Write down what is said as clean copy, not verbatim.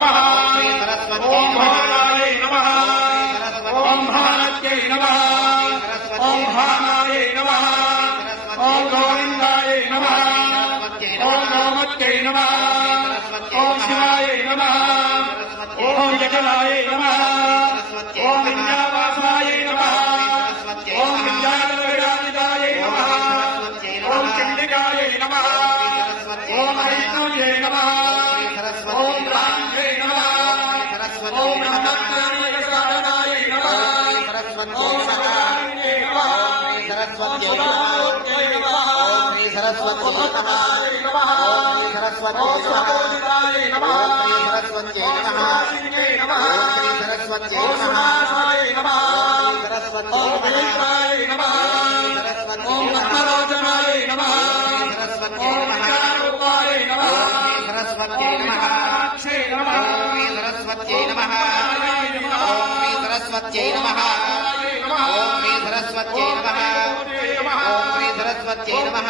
ओम भानाय नमः ओम भानत्यै नमः ओम भानाय नमः ओम गोविंदाय नमः ओम गोमत्यै नमः ओम शिवाय नमः ओम जगदाय नमः ओम विद्यावासाय नमः ओम विद्यालयाय नमः ओम चंडिकाय नमः ओम वैष्णव्यै नमः ओम रामयै नमः ओम ब्रह्मज्ञानाय नमः ओम सरस्वत्यै नमः सरस्वत्यै नमः सरस्वत्यै नमः सरस्वत्यै नमः सरस्वत्यै नमः सरस्वत्यै नमः ओम पवित्राय नमः ओम पद्मलोचनाय नमः ओम विद्यारूपाय नमः सरस्वत्यै नमः सरस्वत्यै नमः सरस्वत्यै नमः ओम सरस्वत्यै नमः ओम सरस्वत्यै नमः